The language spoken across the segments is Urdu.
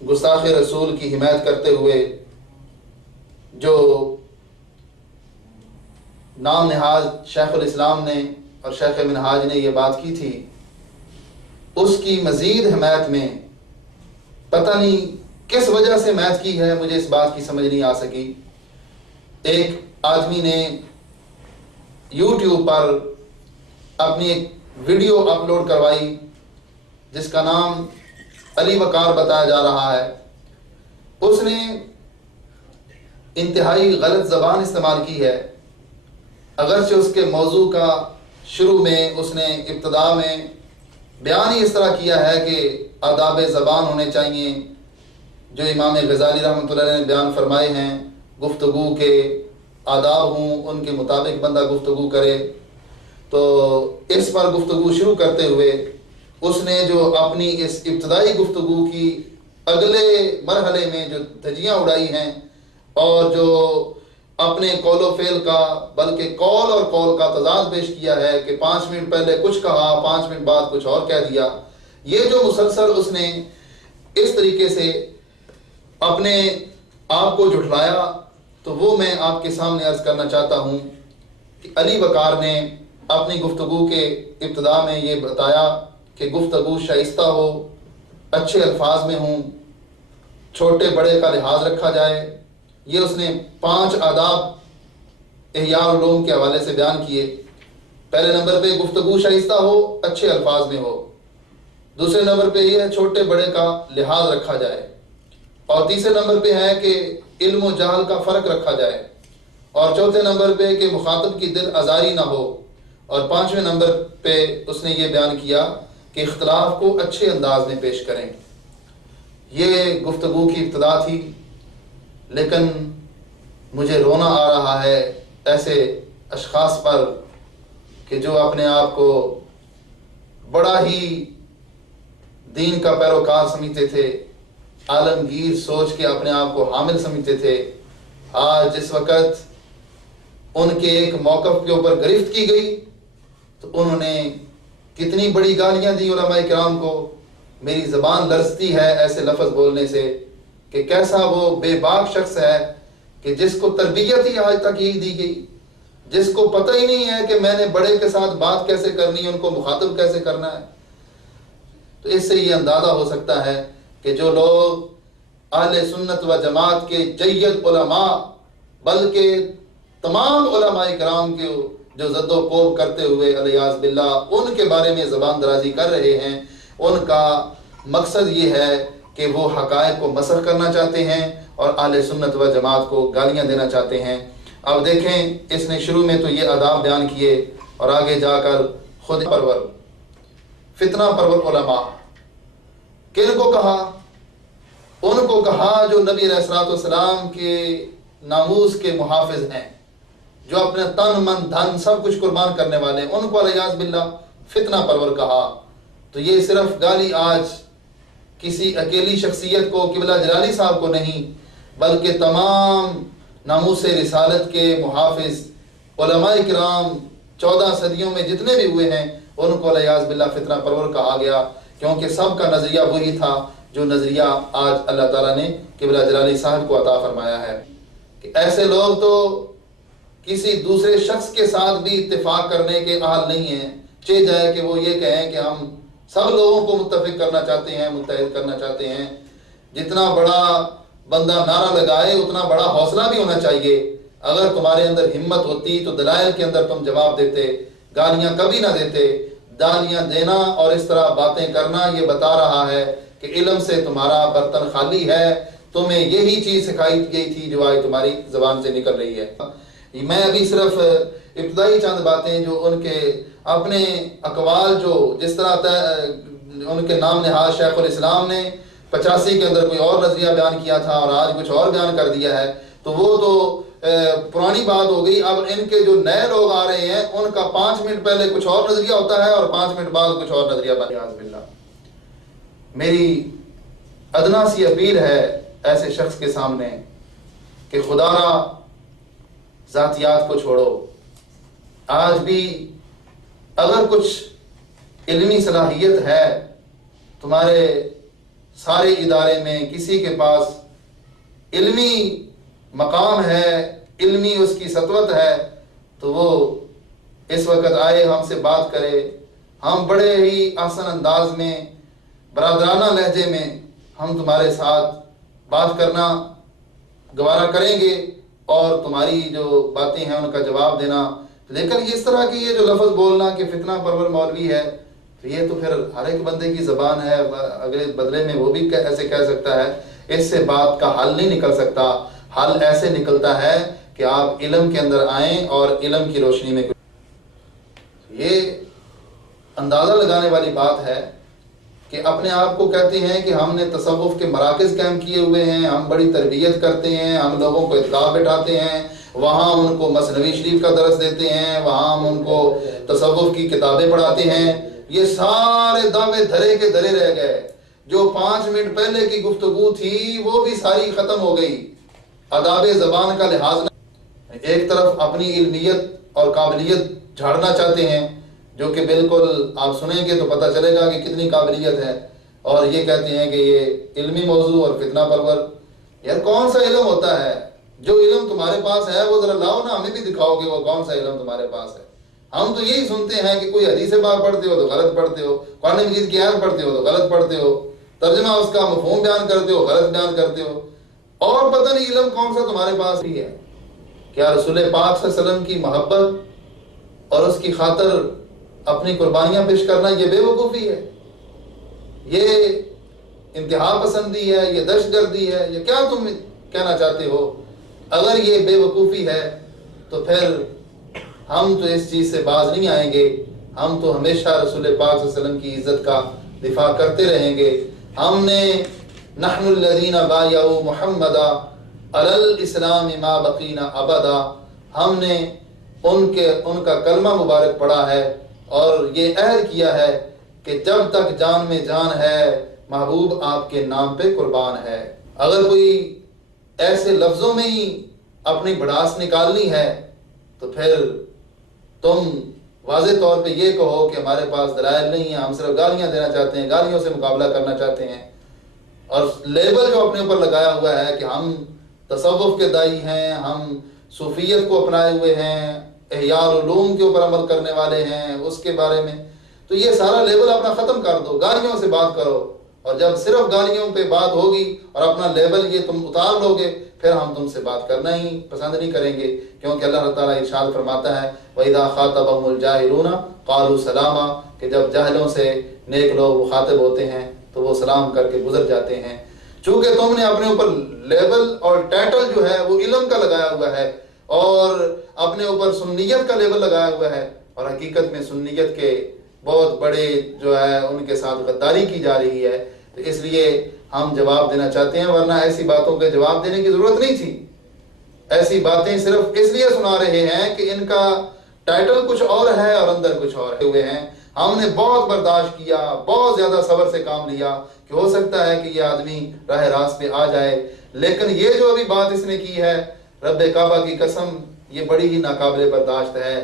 گستاخ رسول کی حمایت کرتے ہوئے جو نام نہاد شیخ الاسلام نے اور شیخ منہاج نے یہ بات کی تھی، اس کی مزید حمایت میں پتہ نہیں کس وجہ سے حمایت کی ہے، مجھے اس بات کی سمجھ نہیں آ سکی۔ ایک آدمی نے یوٹیوب پر اپنی ایک ویڈیو اپلوڈ کروائی جس کا نام علی وقار بتایا جا رہا ہے۔ اس نے انتہائی غلط زبان استعمال کی ہے، اگرچہ اس کے موضوع کا شروع میں اس نے ابتدا میں بیان ہی اس طرح کیا ہے کہ آداب زبان ہونے چاہیے جو امام غزالی رحمۃ اللہ علیہ نے بیان فرمائے ہیں، گفتگو کے آداب ہوں، ان کے مطابق بندہ گفتگو کرے۔ تو اس پر گفتگو شروع کرتے ہوئے اس نے جو اپنی اس ابتدائی گفتگو کی اگلے مرحلے میں جو دھجیاں اڑائی ہیں اور جو اپنے قول و فعل کا بلکہ قول اور قول کا تضاد پیش کیا ہے کہ 5 منٹ پہلے کچھ کہا، 5 منٹ بعد کچھ اور کہہ دیا، یہ جو مسلسل اس نے اس طریقے سے اپنے آپ کو جھٹلایا، تو وہ میں آپ کے سامنے عرض کرنا چاہتا ہوں کہ علی وقار نے اپنی گفتگو کے ابتدا میں یہ بتایا کہ گفتگو شائستہ ہو، اچھے الفاظ میں ہوں، چھوٹے بڑے کا لحاظ رکھا جائے۔ یہ اس نے 5 آداب احیاء العلوم کے حوالے سے بیان کیے۔ پہلے نمبر پہ گفتگو شائستہ ہو، اچھے الفاظ میں ہو۔ دوسرے نمبر پہ یہ ہے چھوٹے بڑے کا لحاظ رکھا جائے، اور تیسرے نمبر پہ ہے کہ علم و جہل کا فرق رکھا جائے، اور چوتھے نمبر پہ کہ مخاطب کی دل آزاری نہ ہو، اور 5ویں نمبر پہ اس نے یہ بیان کیا کہ اختلاف کو اچھے انداز میں پیش کریں۔ یہ گفتگو کی ابتدا تھی، لیکن مجھے رونا آ رہا ہے ایسے اشخاص پر کہ جو اپنے آپ کو بڑا ہی دین کا پیروکار سمجھتے تھے، عالمگیر سوچ کے اپنے آپ کو حامل سمجھتے تھے، آج جس وقت ان کے ایک موقف کے اوپر گرفت کی گئی تو انہوں نے کتنی بڑی گالیاں دی علماء کرام کو۔ میری زبان لرزتی ہے ایسے لفظ بولنے سے کہ کیسا وہ بے باک شخص ہے کہ جس کو تربیت ہی آج تک یہی دی گئی، جس کو پتہ ہی نہیں ہے کہ میں نے بڑے کے ساتھ بات کیسے کرنی ہے، ان کو مخاطب کیسے کرنا ہے۔ تو اس سے یہ اندازہ ہو سکتا ہے کہ جو لوگ اہل سنت و جماعت کے جید علماء بلکہ تمام علماء کرام کے جو زد و کوب کرتے ہوئے الیاذ باللہ ان کے بارے میں زبان درازی کر رہے ہیں، ان کا مقصد یہ ہے کہ وہ حقائق کو مسخ کرنا چاہتے ہیں اور اہل سنت و جماعت کو گالیاں دینا چاہتے ہیں۔ اب دیکھیں اس نے شروع میں تو یہ آداب بیان کیے اور آگے جا کر خود پرور فتنہ پرور علماء کن کو کہا؟ ان کو کہا جو نبی علیہ الصلوۃ والسلام کے ناموس کے محافظ ہیں، جو اپنے تن من دھن سب کچھ قربان کرنے والے ہیں، ان کو الیاذ باللہ فتنہ پرور کہا۔ تو یہ صرف گالی آج کسی اکیلی شخصیت کو قبلہ جلالی صاحب کو نہیں بلکہ تمام ناموس رسالت کے محافظ علماء کرام 14 صدیوں میں جتنے بھی ہوئے ہیں ان کو الیاذ باللہ فتنہ پرور کہا گیا، کیونکہ سب کا نظریہ وہی تھا جو نظریہ آج اللہ تعالیٰ نے قبلہ جلالی صاحب کو عطا فرمایا ہے کہ ایسے لوگ تو کسی دوسرے شخص کے ساتھ بھی اتفاق کرنے کے اہل نہیں ہیں، چاہے جائے کہ وہ یہ کہیں کہ ہم سب لوگوں کو متفق کرنا چاہتے ہیں، متحد کرنا چاہتے ہیں۔ جتنا بڑا بندہ نعرہ لگائے اتنا بڑا حوصلہ بھی ہونا چاہیے۔ اگر تمہارے اندر ہمت ہوتی تو دلائل کے اندر تم جواب دیتے، گالیاں کبھی نہ دیتے۔ گالیاں دینا اور اس طرح باتیں کرنا یہ بتا رہا ہے کہ علم سے تمہارا برتن خالی ہے، تمہیں یہی چیز سکھائی گئی تھی جو آج تمہاری زبان سے نکل رہی ہے۔ میں ابھی صرف ابتدائی چند باتیں جو ان کے اپنے اقوال جو جس طرح ان کے نام نہاد شیخ الاسلام نے 85 کے اندر کوئی اور نظریہ بیان کیا تھا اور آج کچھ اور بیان کر دیا ہے، تو وہ تو پرانی بات ہو گئی۔ اب ان کے جو نئے لوگ آ رہے ہیں ان کا 5 منٹ پہلے کچھ اور نظریہ ہوتا ہے اور 5 منٹ بعد کچھ اور نظریہ بنیاد۔ میری ادنا سی اپیل ہے ایسے شخص کے سامنے کہ خدا را ذاتیات کو چھوڑو۔ آج بھی اگر کچھ علمی صلاحیت ہے، تمہارے سارے ادارے میں کسی کے پاس علمی مقام ہے، علمی اس کی سطوت ہے، تو وہ اس وقت آئے ہم سے بات کرے، ہم بڑے ہی احسن انداز میں برادرانہ لہجے میں ہم تمہارے ساتھ بات کرنا گوارا کریں گے اور تمہاری جو باتیں ہیں ان کا جواب دینا۔ لیکن اس طرح کی یہ جو لفظ بولنا کہ فتنہ پرور مولوی ہے، تو یہ تو پھر ہر ایک بندے کی زبان ہے، اگلے بدلے میں وہ بھی ایسے کہہ سکتا ہے، اس سے بات کا حل نہیں نکل سکتا۔ حل ایسے نکلتا ہے کہ آپ علم کے اندر آئیں اور علم کی روشنی میں یہ اندازہ لگانے والی بات ہے کہ اپنے آپ کو کہتے ہیں کہ ہم نے تصوف کے مراکز قائم کیے ہوئے ہیں، ہم بڑی تربیت کرتے ہیں، ہم لوگوں کو اطلاع بٹھاتے ہیں، وہاں ان کو مثنوی شریف کا درس دیتے ہیں، وہاں ہم ان کو تصوف کی کتابیں پڑھاتے ہیں۔ یہ سارے دعوے دھرے کے دھرے رہ گئے۔ جو 5 منٹ پہلے کی گفتگو تھی وہ بھی ساری ختم ہو گئی۔ آداب زبان کا لحاظ نہ، ایک طرف اپنی علمیت اور قابلیت جھاڑنا چاہتے ہیں، جو کہ بالکل آپ سنیں گے تو پتہ چلے گا کہ کتنی قابلیت ہے، اور یہ کہتے ہیں کہ یہ علمی موضوع اور فتنہ پرور۔ یار کون سا علم ہوتا ہے؟ جو علم تمہارے پاس ہے وہ ذرا لاؤ نا، ہمیں بھی دکھاؤ کہ وہ کون سا علم تمہارے پاس ہے۔ ہم تو یہی سنتے ہیں کہ کوئی حدیث پاک پڑھتے ہو تو غلط پڑھتے ہو، قرآن مجید کی آیت پڑھتے ہو تو غلط پڑھتے ہو، ترجمہ اس کا مفہوم بیان کرتے ہو غلط بیان کرتے ہو، اور پتہ نہیں علم کون سا تمہارے پاس بھی ہے۔ کیا رسول پاک صلی اللہ علیہ وسلم کی محبت اور اس کی خاطر اپنی قربانیاں پیش کرنا یہ بے وقوفی ہے؟ یہ انتہا پسندی ہے؟ یہ دہشت گردی ہے؟ یہ کیا تم کہنا چاہتے ہو؟ اگر یہ بے وقوفی ہے تو پھر ہم تو اس چیز سے باز نہیں آئیں گے، ہم تو ہمیشہ رسول پاک صلی اللہ علیہ وسلم کی عزت کا دفاع کرتے رہیں گے۔ ہم نے نحن الذین بایعوا محمدا علی الاسلام ما بقینا ابدا، ہم نے ان کا کلمہ مبارک پڑھا ہے اور یہ عہد کیا ہے کہ جب تک جان میں جان ہے محبوب آپ کے نام پہ قربان ہے۔ اگر کوئی ایسے لفظوں میں ہی اپنی بڑاس نکالنی ہے تو پھر تم واضح طور پہ یہ کہو کہ ہمارے پاس دلائل نہیں ہیں، ہم صرف گالیاں دینا چاہتے ہیں، گالیوں سے مقابلہ کرنا چاہتے ہیں، اور لیبل جو اپنے اوپر لگایا ہوا ہے کہ ہم تصوف کے دائی ہیں، ہم صوفیت کو اپنائے ہوئے ہیں، احیاء العلوم کے اوپر عمل کرنے والے ہیں، اس کے بارے میں تو یہ سارا لیبل اپنا ختم کر دو، گالیوں سے بات کرو، اور جب صرف گالیوں پہ بات ہوگی اور اپنا لیبل یہ تم اتار لو گے پھر ہم تم سے بات کرنا ہی پسند نہیں کریں گے، کیونکہ اللہ تعالیٰ ارشاد فرماتا ہے وَإِذَا خَاطَبَهُمُ الْجَاهِلُونَ قَالُوا سَلَامًا، کہ جب جاہلوں سے نیک لوگ مخاطب ہوتے ہیں تو وہ سلام کر کے گزر جاتے ہیں۔ چونکہ تم نے اپنے اوپر لیبل اور ٹائٹل جو ہے وہ علم کا لگایا ہوا ہے اور اپنے اوپر سنیت کا لیبل لگایا ہوا ہے، اور حقیقت میں سنیت کے بہت بڑے جو ہے ان کے ساتھ غداری کی جا رہی ہے، تو اس لیے ہم جواب دینا چاہتے ہیں، ورنہ ایسی باتوں کے جواب دینے کی ضرورت نہیں تھی۔ ایسی باتیں صرف اس لیے سنا رہے ہیں کہ ان کا ٹائٹل کچھ اور ہے اور اندر کچھ اور ہوئے ہیں۔ ہم نے بہت برداشت کیا، بہت زیادہ صبر سے کام لیا کہ ہو سکتا ہے کہ یہ آدمی راہ راست پہ آ جائے، لیکن یہ جو ابھی بات اس نے کی ہے رب کعبہ کی قسم یہ بڑی ہی ناقابل برداشت ہے۔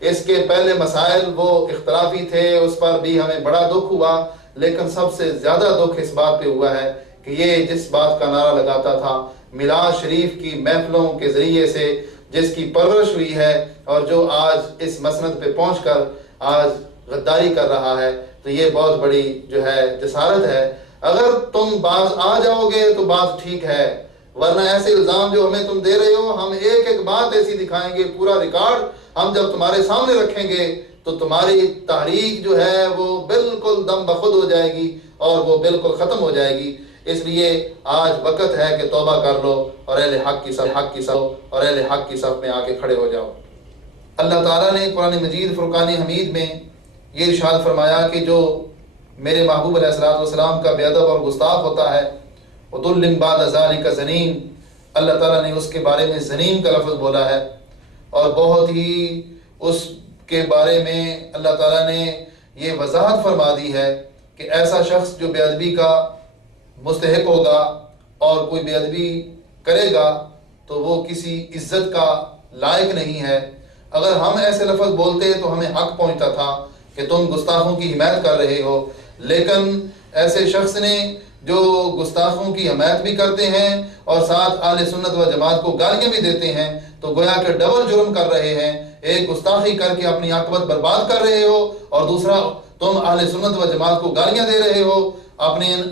اس کے پہلے مسائل وہ اختلافی تھے، اس پر بھی ہمیں بڑا دکھ ہوا، لیکن سب سے زیادہ دکھ اس بات پہ ہوا ہے کہ یہ جس بات کا نعرہ لگاتا تھا میلاد شریف کی محفلوں کے ذریعے سے جس کی پرورش ہوئی ہے، اور جو آج اس مسند پہ پہنچ کر آج غداری کر رہا ہے، تو یہ بہت بڑی جو ہے جسارت ہے۔ اگر تم باز آ جاؤ گے تو بات ٹھیک ہے، ورنہ ایسے الزام جو ہمیں تم دے رہے ہو، ہم ایک ایک بات ایسی دکھائیں گے، پورا ریکارڈ ہم جب تمہارے سامنے رکھیں گے تو تمہاری تحریک جو ہے وہ بالکل دم بخود ہو جائے گی اور وہ بالکل ختم ہو جائے گی۔ اس لیے آج وقت ہے کہ توبہ کر لو اور اہل حق کی صف میں آ کے کھڑے ہو جاؤ۔ اللہ تعالیٰ نے قرآن مجید فرقان حمید میں یہ ارشاد فرمایا کہ جو میرے محبوب علیہ السلام کا بے ادب اور گستاخ ہوتا ہے وَذُلٍّ بَعْدَ ذَلِكَ زَنِيمٌ، اللہ تعالیٰ نے اس کے بارے میں زنیم کا لفظ بولا ہے، اور بہت ہی اس کے بارے میں اللہ تعالیٰ نے یہ وضاحت فرما دی ہے کہ ایسا شخص جو بے ادبی کا مستحق ہوگا اور کوئی بے ادبی کرے گا تو وہ کسی عزت کا لائق نہیں ہے۔ اگر ہم ایسے لفظ بولتے تو ہمیں حق پہنچتا تھا کہ تم گستاخوں کی حمایت کر رہے ہو، لیکن ایسے شخص نے جو گستاخوں کی حمایت بھی کرتے ہیں اور ساتھ اہل سنت و جماعت کو گالیاں بھی دیتے ہیں، تو گویا کہ ڈبل جرم کر رہے ہیں۔ ایک گستاخی کر کے اپنی عاقبت برباد کر رہے ہو، اور دوسرا تم اہل سنت و جماعت کو گالیاں دے رہے ہو۔ اپنے ان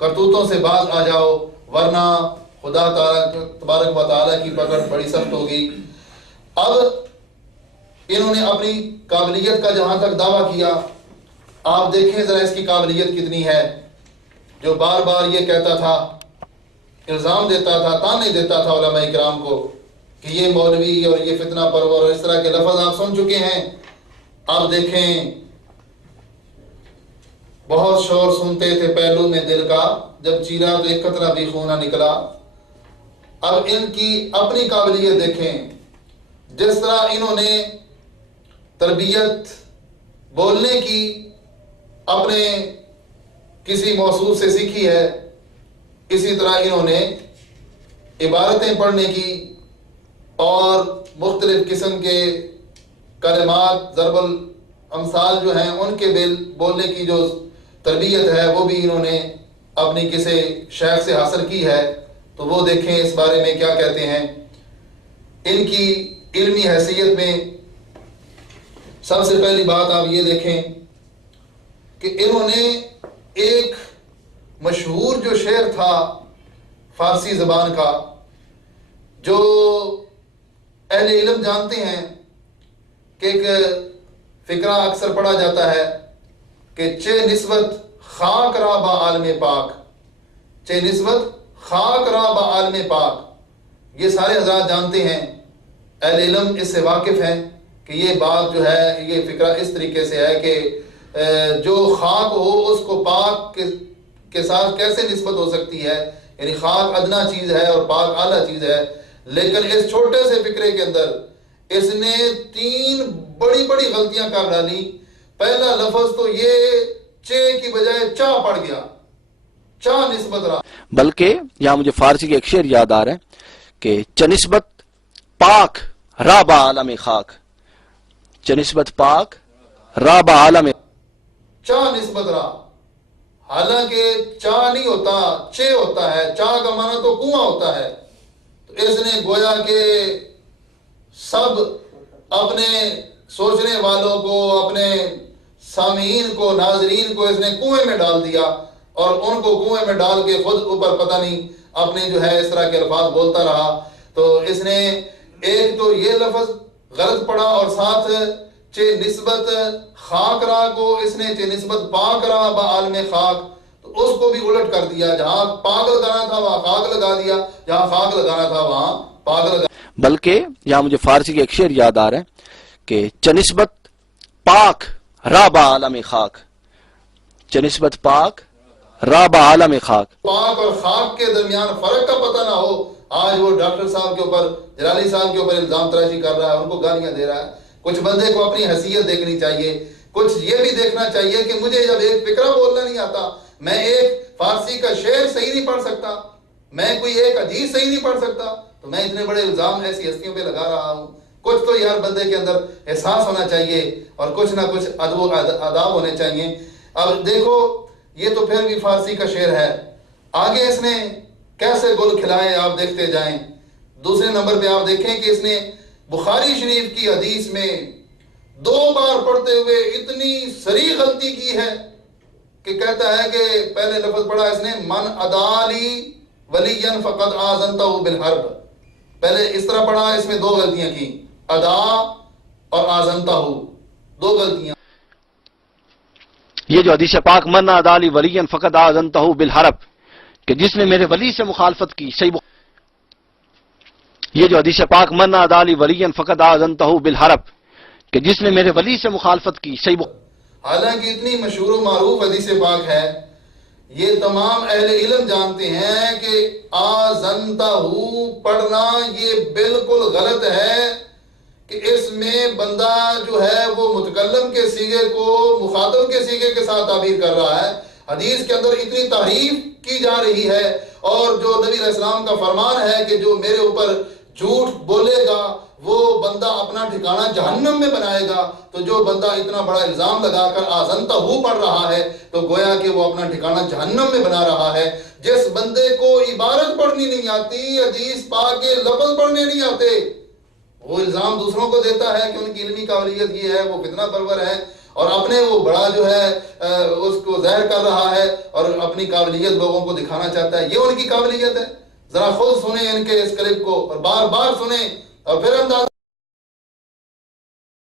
کرتوتوں سے باز آ جاؤ، ورنہ خدا تبارک و تعالیٰ کی پکڑ بڑی سخت ہوگی۔ اب انہوں نے اپنی قابلیت کا جہاں تک دعویٰ کیا، آپ دیکھیں ذرا اس کی قابلیت کتنی ہے۔ جو بار بار یہ کہتا تھا، الزام دیتا تھا، تانے دیتا تھا علماء کرام کو کہ یہ مولوی اور یہ فتنہ پرور اور اس طرح کے لفظ آپ سن چکے ہیں۔ اب دیکھیں، بہت شور سنتے تھے پہلو میں دل کا، جب چیرا تو ایک قطرہ بھی خون نہ نکلا۔ اب ان کی اپنی قابلیت دیکھیں، جس طرح انہوں نے تربیت بولنے کی اپنے کسی موصوف سے سیکھی ہے، اسی طرح انہوں نے عبارتیں پڑھنے کی اور مختلف قسم کے کلمات، ضرب الامثال جو ہیں ان کے بولنے کی جو تربیت ہے وہ بھی انہوں نے اپنی کسی شیخ سے حاصل کی ہے۔ تو وہ دیکھیں اس بارے میں کیا کہتے ہیں۔ ان کی علمی حیثیت میں سب سے پہلی بات آپ یہ دیکھیں کہ انہوں نے ایک مشہور جو شعر تھا فارسی زبان کا، جو اہل علم جانتے ہیں کہ ایک فقرہ اکثر پڑھا جاتا ہے کہ چے نسبت خاک را با عالم پاک، چے نسبت خاک را با عالم پاک۔ یہ سارے حضرات جانتے ہیں، اہل علم اس سے واقف ہیں کہ یہ بات جو ہے، یہ فقرہ اس طریقے سے ہے کہ جو خاک ہو اس کو پاک کے ساتھ کیسے نسبت ہو سکتی ہے، یعنی خاک ادنا چیز ہے اور پاک اعلیٰ چیز ہے۔ لیکن اس چھوٹے سے فقرے کے اندر اس نے 3 بڑی بڑی غلطیاں کر ڈالی۔ پہلا لفظ تو یہ چے کی بجائے چا پڑ گیا، چا نسبت رہا، بلکہ یہاں مجھے فارسی کے ایک شعر یاد آ رہا ہے کہ چنسبت پاک رابع عالم خاک، چنسبت پاک رابع عالم، چا نسبت رہا، حالانکہ چا نہیں ہوتا، چے ہوتا ہے۔ چا کا معنی تو کنواں ہوتا ہے۔ تو اس نے گویا کہ سب اپنے سوچنے والوں کو، اپنے سامعین کو، ناظرین کو اس نے کنویں میں ڈال دیا، اور ان کو کنویں میں ڈال کے خود اوپر پتہ نہیں اپنے جو ہے اس طرح کے الفاظ بولتا رہا۔ تو اس نے ایک تو یہ لفظ غلط پڑھا، اور ساتھ چے نسبت خاک را کو اس نے چے نسبت پاک را با عالم خاک، تو اس کو بھی الٹ کر دیا۔ جہاں پاک لگانا تھا وہاں خاک لگا دیا، جہاں خاک لگانا تھا وہاں پاک لگا۔ بلکہ یہاں مجھے فارسی کے ایک شعر یاد آ رہا ہے کہ چنسبت پاک رابع عالم خاک، چنسبت پاک رابع عالم خاک، پاک اور خاک کے درمیان فرق کا پتہ نہ ہو۔ آج وہ ڈاکٹر صاحب کے اوپر، جلالی صاحب کے اوپر الزام تراشی کر رہا ہے، ان کو گالیاں دے رہا ہے۔ کچھ بندے کو اپنی حیثیت دیکھنی چاہیے، کچھ یہ بھی دیکھنا چاہیے کہ مجھے جب ایک فقرہ بولنا نہیں آتا، میں ایک فارسی کا شعر صحیح نہیں پڑھ سکتا، میں کوئی ایک حدیث صحیح نہیں پڑھ سکتا، تو میں اتنے بڑے الزام ایسی ہستیوں پہ لگا رہا ہوں۔ کچھ تو یار بندے کے اندر احساس ہونا چاہیے، اور کچھ نہ کچھ ادب و آداب ہونے چاہیے۔ اب دیکھو، یہ تو پھر بھی فارسی کا شعر ہے، آگے اس نے کیسے گل کھلائے آپ دیکھتے جائیں۔ دوسرے نمبر پہ آپ دیکھیں کہ اس نے بخاری شریف کی حدیث میں 2 بار پڑھتے ہوئے اتنی صریح غلطی کی ہے کہ کہتا ہے کہ پہلے لفظ پڑھا اس نے من ادالی ولیا فقد آذنتہ بالحرب، پہلے اس طرح پڑھا، اس میں 2 غلطیاں کی، ادا اور آذنتہ، 2 غلطیاں۔ یہ جو حدیث پاک من عدالی ولی فقد آذنتہ بالحرب، کہ جس نے میرے ولی سے مخالفت کی، یہ جو حدیث پاک من عدالی ولی فقد آذنتہ بالحرب، کہ جس نے میرے ولی سے مخالفت کی، حالانکہ اتنی مشہور و معروف حدیث پاک ہے، یہ تمام اہل علم جانتے ہیں کہ آذنتہ پڑھنا یہ بالکل غلط ہے، کہ اس میں بندہ جو ہے وہ متکلم کے صیغے کو مخاطب کے صیغے کے ساتھ تعبیر کر رہا ہے۔ حدیث کے اندر اتنی تعریف کی جا رہی ہے، اور جو نبی علیہ السلام کا فرمان ہے کہ جو میرے اوپر جھوٹ بولے گا وہ بندہ اپنا ٹھکانہ جہنم میں بنائے گا. تو جو بندہ اتنا بڑا الزام لگا کر آزنتہ ہو پڑھ رہا ہے تو گویا کہ وہ اپنا ٹھکانہ جہنم میں بنا رہا ہے. جس بندے کو عبارت پڑھنی نہیں آتی، حدیث پاک کے لفظ پڑھنے نہیں آتے، وہ الزام دوسروں کو دیتا ہے کہ ان کی علمی قابلیت یہ ہے، وہ فتنہ پرور ہے، اور اپنے وہ بڑا جو ہے اس کو ظاہر کر رہا ہے اور اپنی قابلیت لوگوں کو دکھانا چاہتا ہے. یہ ان کی قابلیت ہے. ذرا خود سنیں ان کے اس کلپ کو اور بار بار سنیں اور پھر انداز